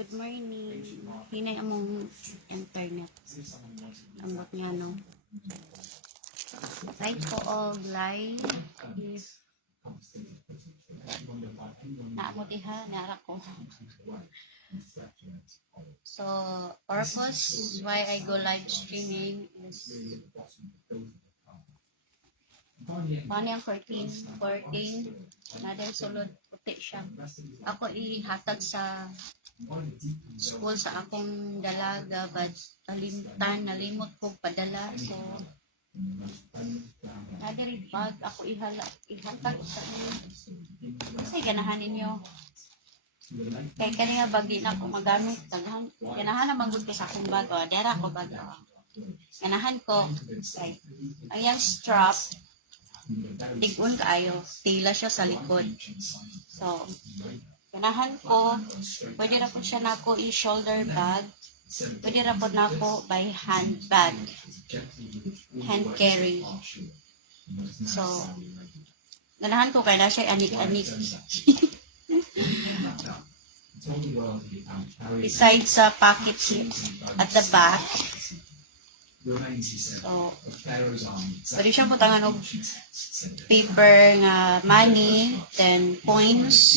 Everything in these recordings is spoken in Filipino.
Good morning. Hinay among internet. Ambot nga no. Right po og live. Naamot iha, nara ko. So, purpose why I go live streaming is paano yung 14 na din sulod puti siya. Ako ihatag sa school sa akong dalaga but nalimot ko padala, so nadiri bag ako ihatag sa kasi ganahan ninyo kay kaniya bagi na ako magamit taghan ganahan na magud ko sa akong bag o dera ko bag ganahan ko like ayang strap tigun kaayo tila siya sa likod, so ganahan ko, pwede na po siya na ako i-shoulder bag, pwede na po na ako by hand bag, hand carry. So, ganahan ko kaya na siya anik-anik. Besides sa pocket here at the back, so, pwede siyang putangan og paper nga money, then coins,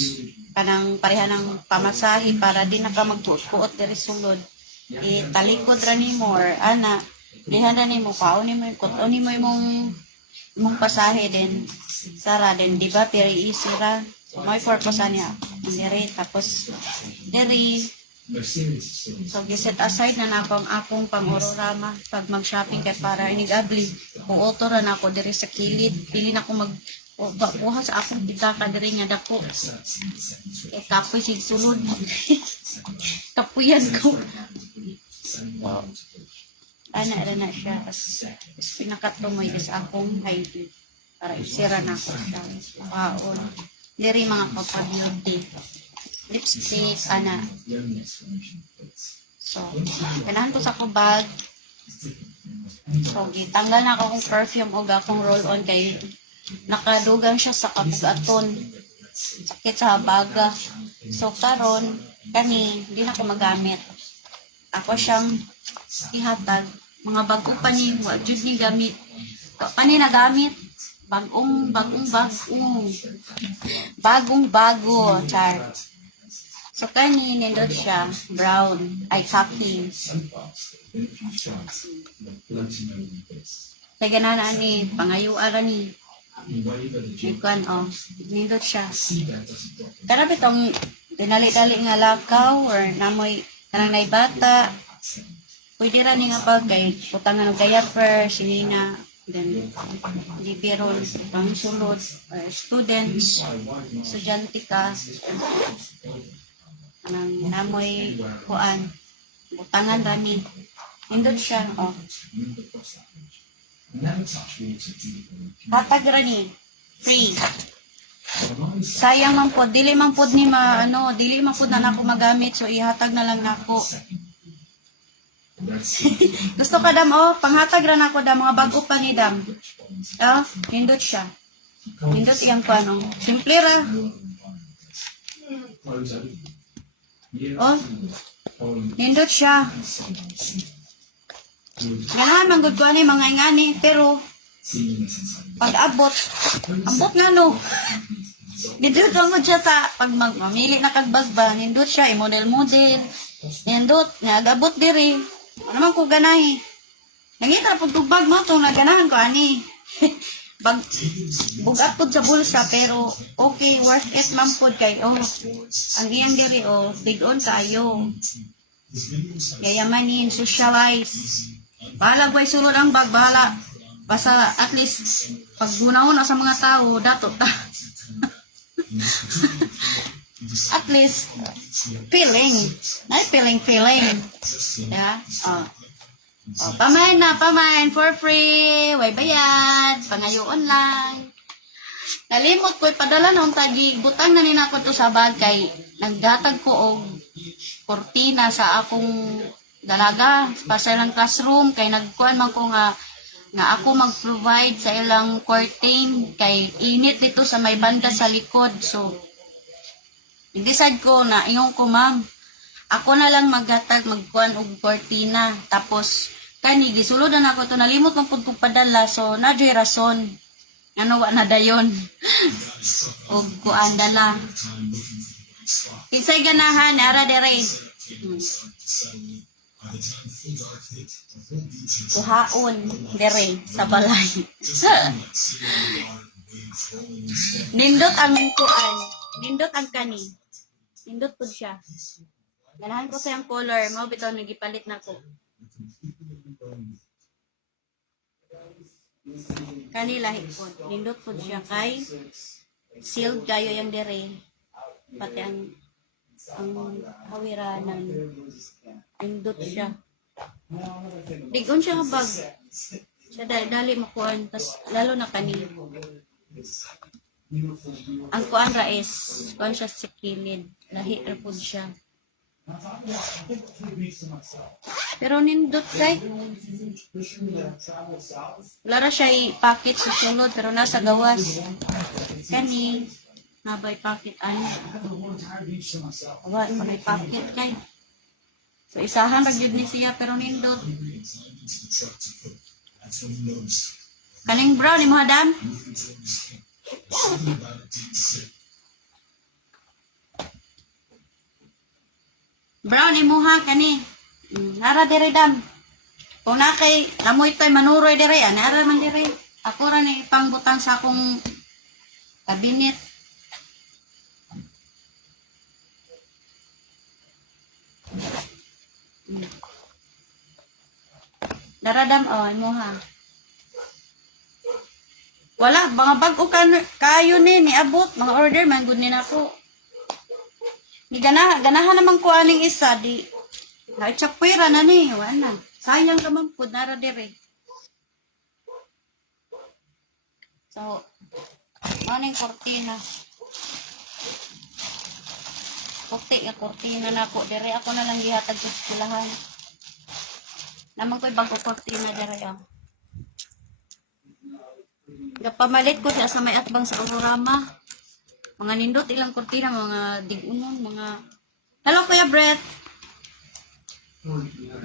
kanang pareha ng pamasahe para di na ka magtuot diri sulod. Talikod ra nimo or ana, diha na nimo kaon nimo kuton nimo imong pasahe din. Sara din di ba very easy ra. May purpose niya. Diri tapos diri so giset aside na nako ang akong pang-ororama pag mag-shopping kay para inigabli. Kung auto ra nako diri sa kilid, pili na ko mag buha sa akong bigaka diri nga dako. Kapoy sig sulod. Kapuyan ko. Wow. Ana na siya as pinakatumoy sa akong ID para isira na ko siya. Paon. Diri mga papa-beauty. Lipstick, ana. So, ganahan ko sa akong bag. So, gitanggal na akong perfume o akong roll-on kay nakadugang siya sa kabugaton. Sakit sa baga. So, karon kani, hindi na ko magamit. Ako siyang ihatag. Mga bago pa ni, wag yun ni gamit. Pani na gamit. Bagong bago. Char. So, kani, nindot siya. Brown. Ay, coffee. Kaya ganahan ni, pangayuara ni. Ikuan, nindot siya. Karap itong dinali-dali nga lakaw or namoy kanang naibata. Pwede ra ni nga pag kay putangan og diaper, sinina, then libiron, pangsulod, students, estudyante ka, kanang namoy kuan, butangan ra ni. Nindot siya, hatag ra ni, free. Sayang man po, dili man po ni dili man po na nako magamit, so ihatag na lang nako. Gusto ka dam, panghatag ra nako dam, mga bago pa ni dam. Nindot siya. Nindot iyang kuano. Simple ra. Nindot siya. Ganahan man gud ko ani mga ingani, pero pag abot nga no. Nindot lang siya sa pag mamili na kag bag ba, nindot siya i-model. Nindot nga abot diri. Ano man ko ganahi. Nangita pag bag mo tong naganahan ko ani. Bag bugat pud sa bulsa pero okay, worth it man pud kay ang iyang diri big-on kaayo. Yayamanin, socialize. Bahala boy sulod ang bag, bahala. Basta at least pag gunahon sa mga tao, dato ta. At least feeling. Yeah. Pamain for free. Way bayad. Pangayoon lang. Nalimot ko ipadala nung tagi. Butang na ninako to sa bag kay nagdatag ko og kortina sa akong dalaga para sa ilang classroom kay nagkuan man ko nga ako mag-provide sa ilang curtain kay init dito sa may banda sa likod. So, i-decide ko na ingon ko, ma'am, ako na lang maghatag magkuan og kortina tapos kani gisulod na ako to nalimot man pud kong padala so nadyoy rason ano wa na dayon og kuan dala kinsay ganahan ara dere kuhaon dere sa balay nindot ang kuan nindot ang kani nindot pud siya ganahan ko sa yung color mo bitaw nagipalit na ko kanila hipon nindot pud siya kay sealed kayo yung dere pati ang hawiranan nindot siya digon siya nga bag siya dali makuan tas lalo na kani ang kuan ra is kuan siya sa kilid lahi ra pud siya pero nindot kay wala ra siya i-packet sa sulod pero nasa gawas kani nabay packet ani wala pa may packet kay so isahan ra gyud ni siya pero nindot kaning brown ni mo hadam brown imuha kani nara dire dam kung na kay amoy toy manuroy dire nara man dire ako ra ni pangbutang sa akong kabinet nara dam imuha wala mga bag-o kayo ni abot mga order man gud ni nako ni ganahan naman ko aning isa di na chapwera na ni wala sayang ka man pud nara dire so aning kortina puti ya kortina nako dire ako na lang gihatag sa eskwelahan naman ko'y bago kortina dire gapamalit ko siya sa may atbang sa Aurorama mga nindot ilang kortina mga dig-unon mga hello kuya Brett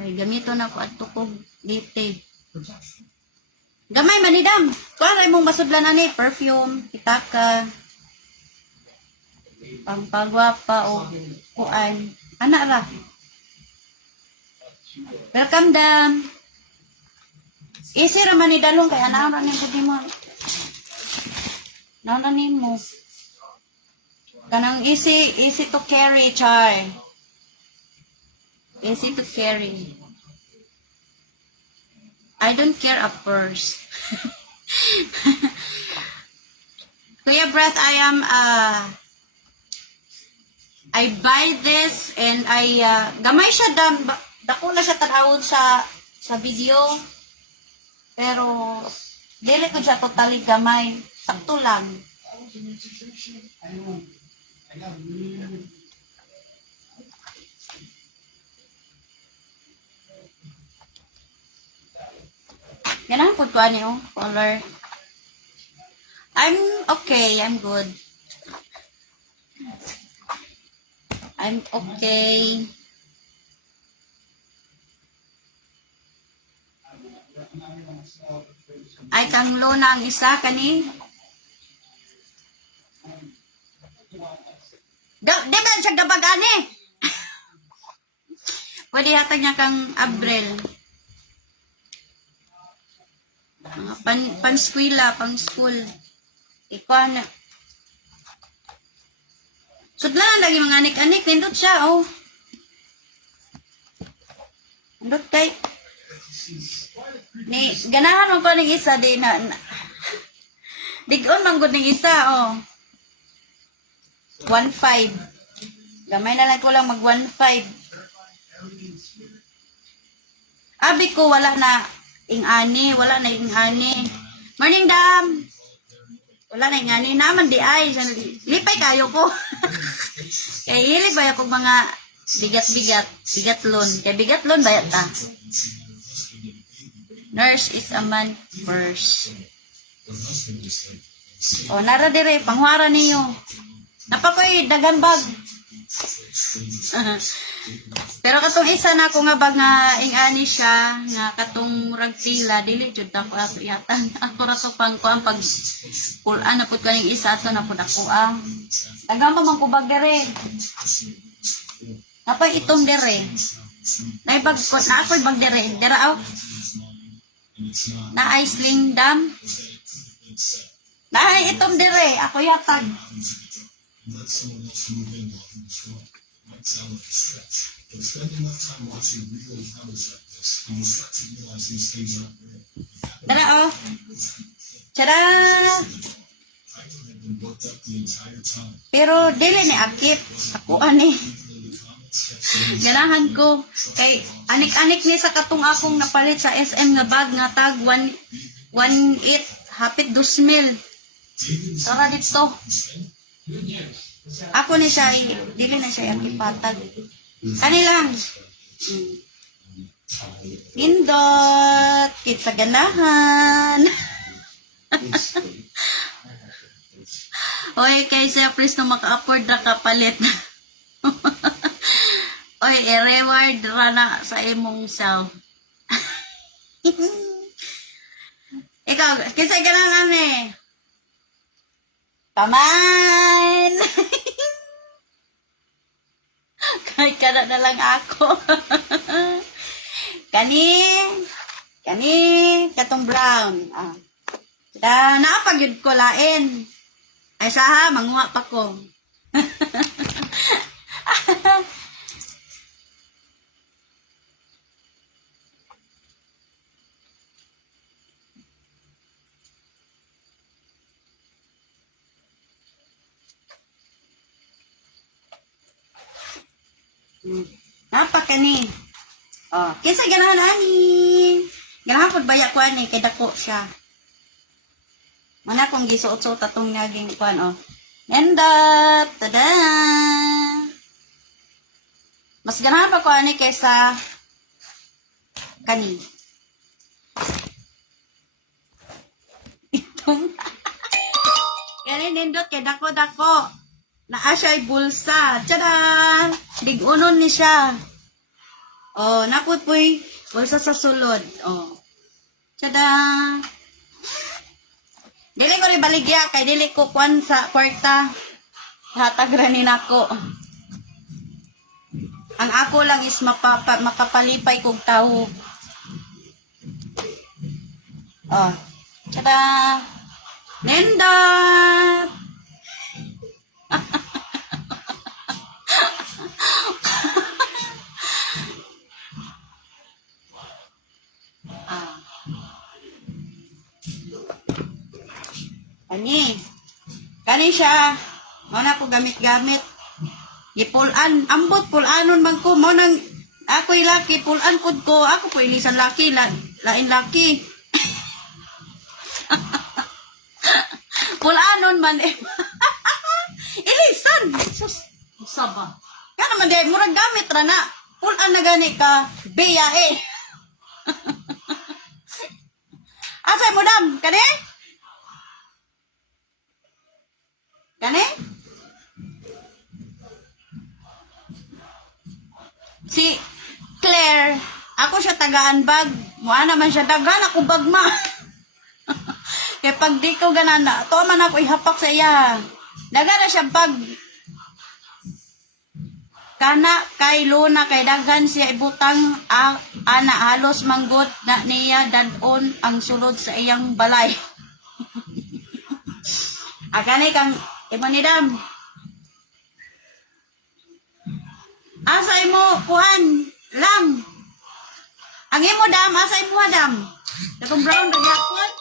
ay gamito na ko adto kog dite gamay manidam kuan imong masudlan ani perfume pitaka pampagwapa o kuan ana ra welcome dam easy ra man ni dalong kay ana ra ni gudi mo nananin mo kanang easy to carry char easy to carry I don't care a purse Kuya Breath I buy this and I gamay siya dako na siya tanawon sa video pero dili ko siya totally gamay sakto lang ganahan po ko ano color I'm okay I'm good I'm okay ay kanglo na ang isa kani di ba siya gabagani pwede hatag niya kang Abril pang skwila pang school ikaw na sudlan lagi mga anik-anik nindot siya nindot kay ni ganahan man ko ning isa di na digon man gud ning isa 1.5 gamay na lang ko lang mag 1.5 abi ko wala na ing-ani morning dam wala na ing-ani naman di ay lipay kayo ko kay hilig ba yung mga bigatlon kay bigatlon bayat ta nurse is a man first nara dire panghuara niyo napakoy dagan bag Pero katong isa na ko nga ba nga ingani siya nga katong murag pila dili jud ako ato yata. Ako ra to pang kuan pag pulan na pud kaning isa ato na pud ako Tagang pa man ko bag dere. Kapag itong dere. Nay pag ko ako bag dere, dera aw. Na ice sling dam. Na itong dere, ako yatag. Dara oh. Tara. Pero dili ni akit. Ako ani. Ganahan ko kay anik-anik ni sa katong akong napalit sa SM nga bag nga tag 1.8 hapit 2,000. Tara dito. Ako ni siya, dili na siya ipatag. Kani lang. Indot, kit sa ganahan. Oy, kay siya please no maka-afford na kapalit. Oy, i-reward ra na sa imong self. Ikaw, kinsa ganahan ni? Taman! Kahit kada na lang ako. Kani, katong brown. Naapagyud ko lain. Ay saha, manguha pa ko. Napa kani? Oh, kinsa ganahan ani? Ganahan pud baya ko ani kay dako siya. Mana kung gisuot-suot atong naging kuan oh. Enda, tada. Mas ganahan pa ko ani kaysa kani. Itong kani nindot kay dako-dako. Naa siya'y bulsa. Tada! Big-unon ni siya. Oh, napot po'y bulsa sa sulod. Oh. Tada! Dili ko rin baligya, kay dili ko kwan sa kwarta. Hatag ranin ako. Ang ako lang is makapalipay kong tao. Oh. Tada! Nindot! Kani siya, mo na ko gamit-gamit. Gipulan, ambot pulanon man ko, mo nang ako'y laki, pulan pud ko, ako po ilisan laki, lain laki. Pulanon man eh. Ilisan. Sus, saba. Kaya naman di, murag gamit ra na. Pulan na gani ka, biya eh. Asay mo dam, kani? Kani? Si Claire, ako siya tagaan bag. Mua naman siya dagan ako bag ma. Kaya pag di ko ganana, to man ako ihapak sa iya. Dagana siya bag. Kana kay Luna kay daghan siya ibutang ana halos manggot na niya dadon ang sulod sa iyang balay. Agani kang imanidam. Asay mo kuan lang. Ang imo dam asay mo dam. Katong brown dagyakon.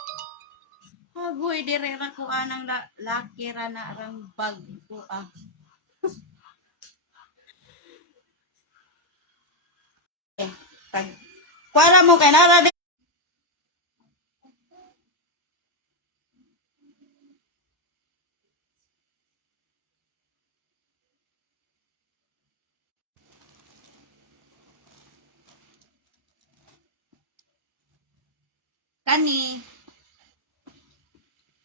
Agoy dire ra ko anang laki ra na rang bag ko Pag kuara mo kay nara kani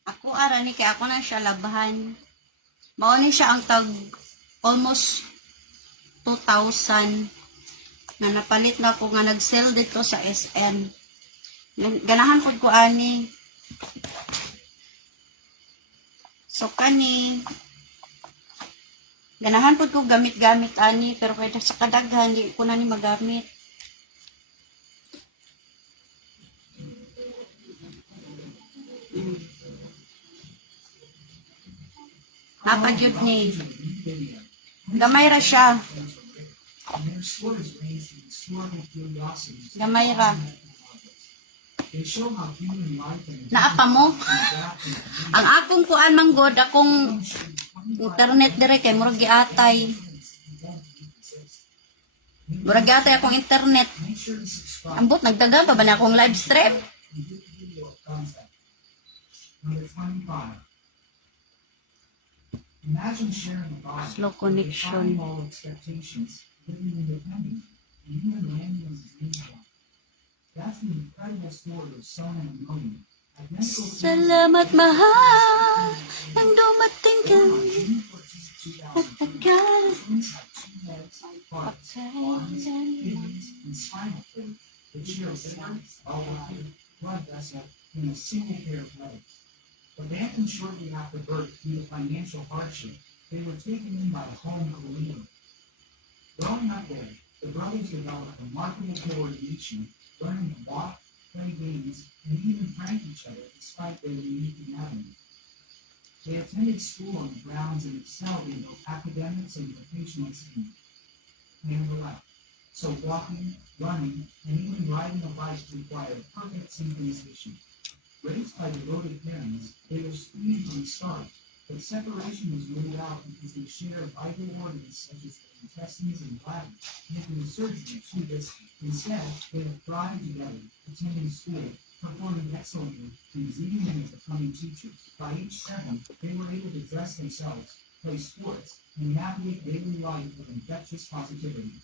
ako ara ni kay ako na siya labahan. Mao ni siya ang tag almost 2,000 na napalit na ko nga nag-sell dito sa SM. Ganahan ko ani. So kani ganahan po ko gamit-gamit ani pero kaya sa kadaghan di ko na ni magamit. Apa jud ni. Gamay ra siya. Gamay ra. Naapa mo? Ang akong kuan manggod, akong internet dire kay murag giatay. Murag giatay akong internet. Ambot nagdagan pa ba na akong live stream? Slow connection. Salamat mahal nang dumating ka at tagal. Abandoned shortly after birth due to financial hardship, they were taken in by a home Korean. Growing up there, the brothers developed remarkable coordination, learning to walk, play games, and even prank each other despite their unique anatomy. They attended school on the grounds and excelled in both academics and vocational training. Nevertheless, so walking, running, and even riding a bike required a perfect synchronization. Raised by devoted parents, they were screened from the start, but separation was ruled out because they share vital organs such as the intestines and bladder, making the surgery too risky. Instead, they would thrive together, attending school, performing excellently, and exceeding in becoming teachers. By age 7, they were able to dress themselves, play sports, and navigate daily life with infectious positivity.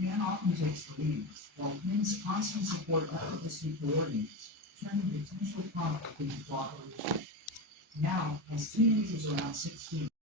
Man often takes the lead, while twins constantly support effortlessly coordinates, turning potential conflict into cooperation. Now, as teenagers around 16,